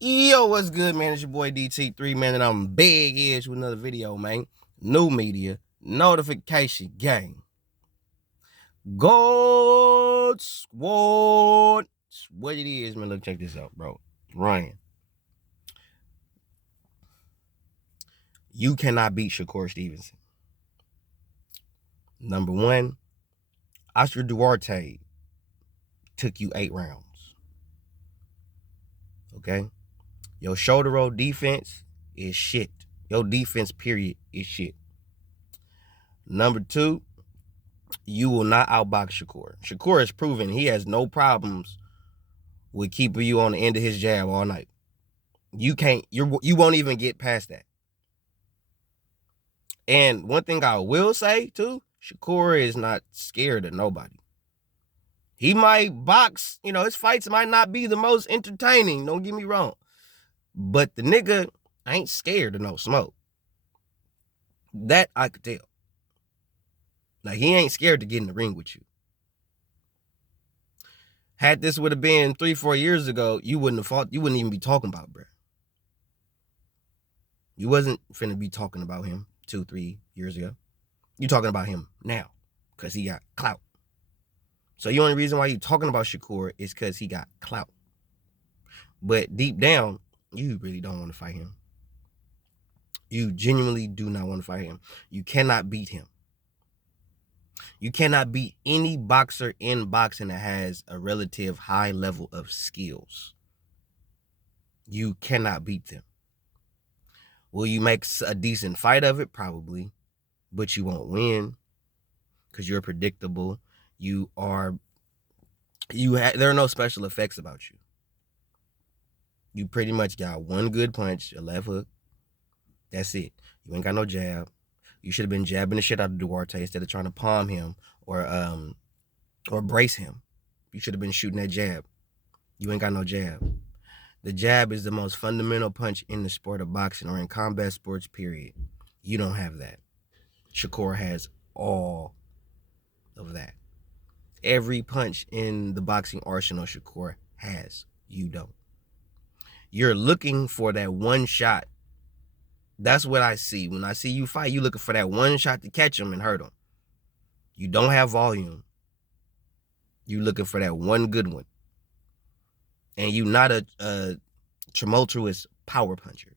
Yo, what's good, man? It's your boy DT3, man, and I'm big-ish with another video, man. New media, notification gang. God Squad. What it is, man. Look, check this out, bro. Ryan, you cannot beat Shakur Stevenson. Number one, Oscar Duarte took you 8 rounds. Okay? Your shoulder roll defense is shit. Your defense, period, is shit. Number two, you will not outbox Shakur. Shakur has proven he has no problems with keeping you on the end of his jab all night. You won't even get past that. And one thing I will say too, Shakur is not scared of nobody. He might box, his fights might not be the most entertaining, don't get me wrong. But the nigga ain't scared of no smoke. That I could tell. Like, he ain't scared to get in the ring with you. Had this would have been 3-4 years ago, you wouldn't have fought, you wouldn't even be talking about, bro. You wasn't finna be talking about him 2-3 years ago. You talking about him now because he got clout. So the only reason why you talking about Shakur is because he got clout. But deep down, you really don't want to fight him. You genuinely do not want to fight him. You cannot beat him. You cannot beat any boxer in boxing that has a relative high level of skills. You cannot beat them. Will you make a decent fight of it? Probably. But you won't win because you're predictable. There are no special effects about you. You pretty much got one good punch, a left hook. That's it. You ain't got no jab. You should have been jabbing the shit out of Duarte instead of trying to palm him or brace him. You should have been shooting that jab. You ain't got no jab. The jab is the most fundamental punch in the sport of boxing or in combat sports, period. You don't have that. Shakur has all of that. Every punch in the boxing arsenal Shakur has. You don't. You're looking for that one shot. That's what I see. When I see you fight, you looking for that one shot to catch him and hurt him. You don't have volume. You looking for that one good one. And you not a tumultuous power puncher.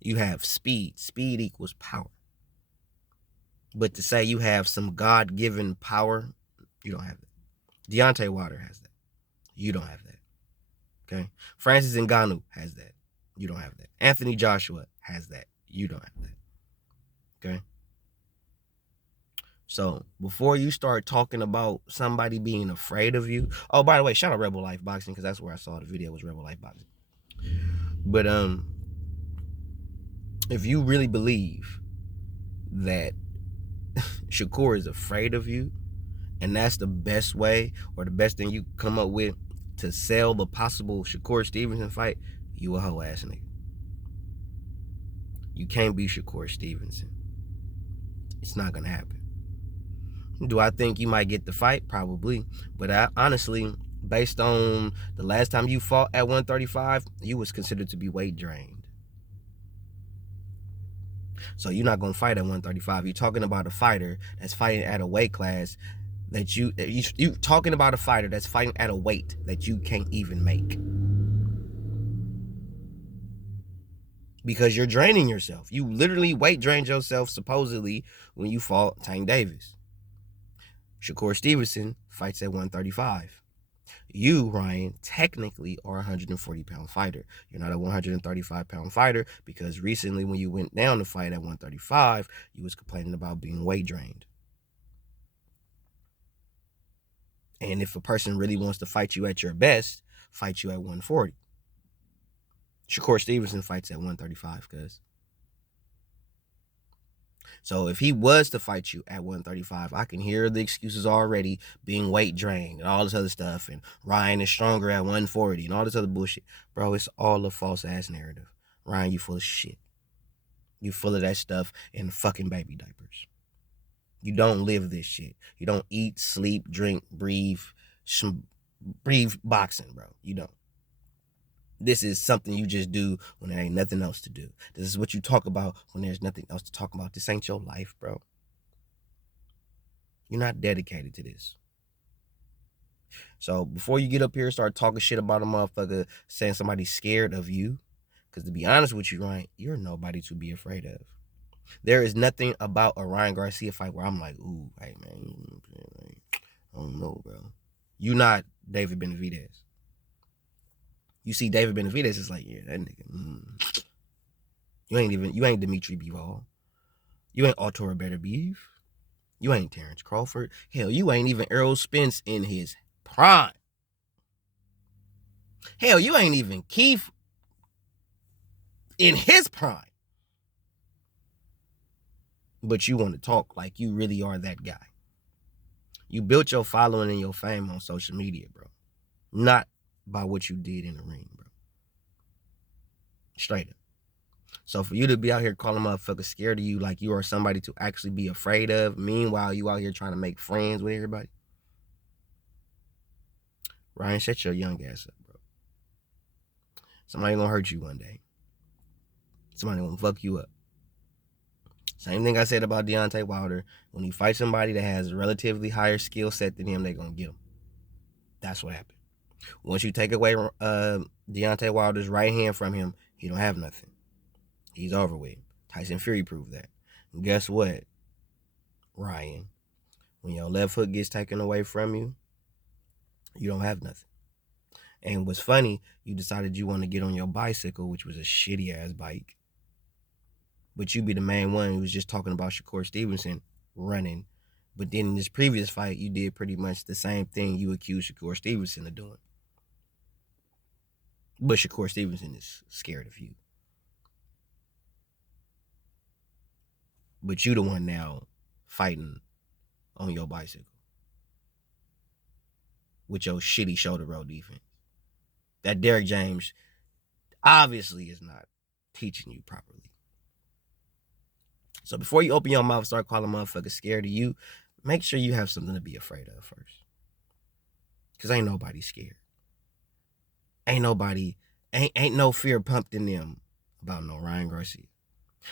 You have speed. Speed equals power. But to say you have some God-given power, you don't have that. Deontay Wilder has that. You don't have that. Okay? Francis Ngannou has that. You don't have that. Anthony Joshua has that. You don't have that. Okay? So before you start talking about somebody being afraid of you, oh, by the way, shout out Rebel Life Boxing, because that's where I saw the video, was Rebel Life Boxing. But if you really believe that Shakur is afraid of you, and that's the best way or the best thing you come up with to sell the possible Shakur Stevenson fight, you a hoe ass nigga. You can't be Shakur Stevenson. It's not gonna happen. Do I think you might get the fight? Probably. But honestly, based on the last time you fought at 135, you was considered to be weight drained. So you're not gonna fight at 135. You're talking about a fighter that's fighting at a weight class that you talking about a fighter that's fighting at a weight that you can't even make. Because you're draining yourself. You literally weight drained yourself supposedly when you fought Tank Davis. Shakur Stevenson fights at 135. You, Ryan, technically are a 140-pound fighter. You're not a 135-pound fighter because recently when you went down to fight at 135, you was complaining about being weight drained. And if a person really wants to fight you at your best, fight you at 140. Shakur Stevenson fights at 135, cuz. So if he was to fight you at 135, I can hear the excuses already, being weight drained and all this other stuff, and Ryan is stronger at 140 and all this other bullshit. Bro, it's all a false ass narrative. Ryan, you full of shit. You full of that stuff in fucking baby diapers. You don't live this shit. You don't eat, sleep, drink, breathe boxing, bro. You don't. This is something you just do when there ain't nothing else to do. This is what you talk about when there's nothing else to talk about. This ain't your life, bro. You're not dedicated to this. So before you get up here and start talking shit about a motherfucker, saying somebody's scared of you, because to be honest with you, Ryan, you're nobody to be afraid of. There is nothing about a Ryan Garcia fight where I'm like, ooh, hey man, I don't know, bro. You not David Benavidez. You see David Benavidez, it's like, yeah, that nigga. You ain't Dimitri Bivol. You ain't Arturo Beterbiev. You ain't Terrence Crawford. Hell, you ain't even Errol Spence in his prime. Hell, you ain't even Keith in his prime. But you want to talk like you really are that guy. You built your following and your fame on social media, bro. Not by what you did in the ring, bro. Straight up. So for you to be out here calling motherfuckers scared of you like you are somebody to actually be afraid of, meanwhile you out here trying to make friends with everybody. Ryan, shut your young ass up, bro. Somebody gonna hurt you one day. Somebody gonna fuck you up. Same thing I said about Deontay Wilder. When he fights somebody that has a relatively higher skill set than him, they're gonna get him. That's what happened. Once you take away Deontay Wilder's right hand from him, he don't have nothing. He's over with. Tyson Fury proved that. And guess what, Ryan? When your left hook gets taken away from you, you don't have nothing. And what's funny, you decided you want to get on your bicycle, which was a shitty ass bike. But you be the main one who was just talking about Shakur Stevenson running. But then in this previous fight, you did pretty much the same thing you accused Shakur Stevenson of doing. But Shakur Stevenson is scared of you. But you the one now fighting on your bicycle with your shitty shoulder roll defense. That Derrick James obviously is not teaching you properly. So before you open your mouth and start calling motherfuckers scared of you, make sure you have something to be afraid of first. Because ain't nobody scared. Ain't no fear pumped in them about no Ryan Garcia.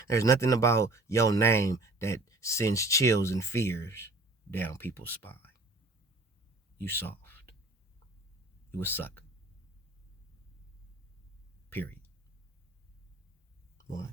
There's nothing about your name that sends chills and fears down people's spine. You soft. You a sucker. Period. One.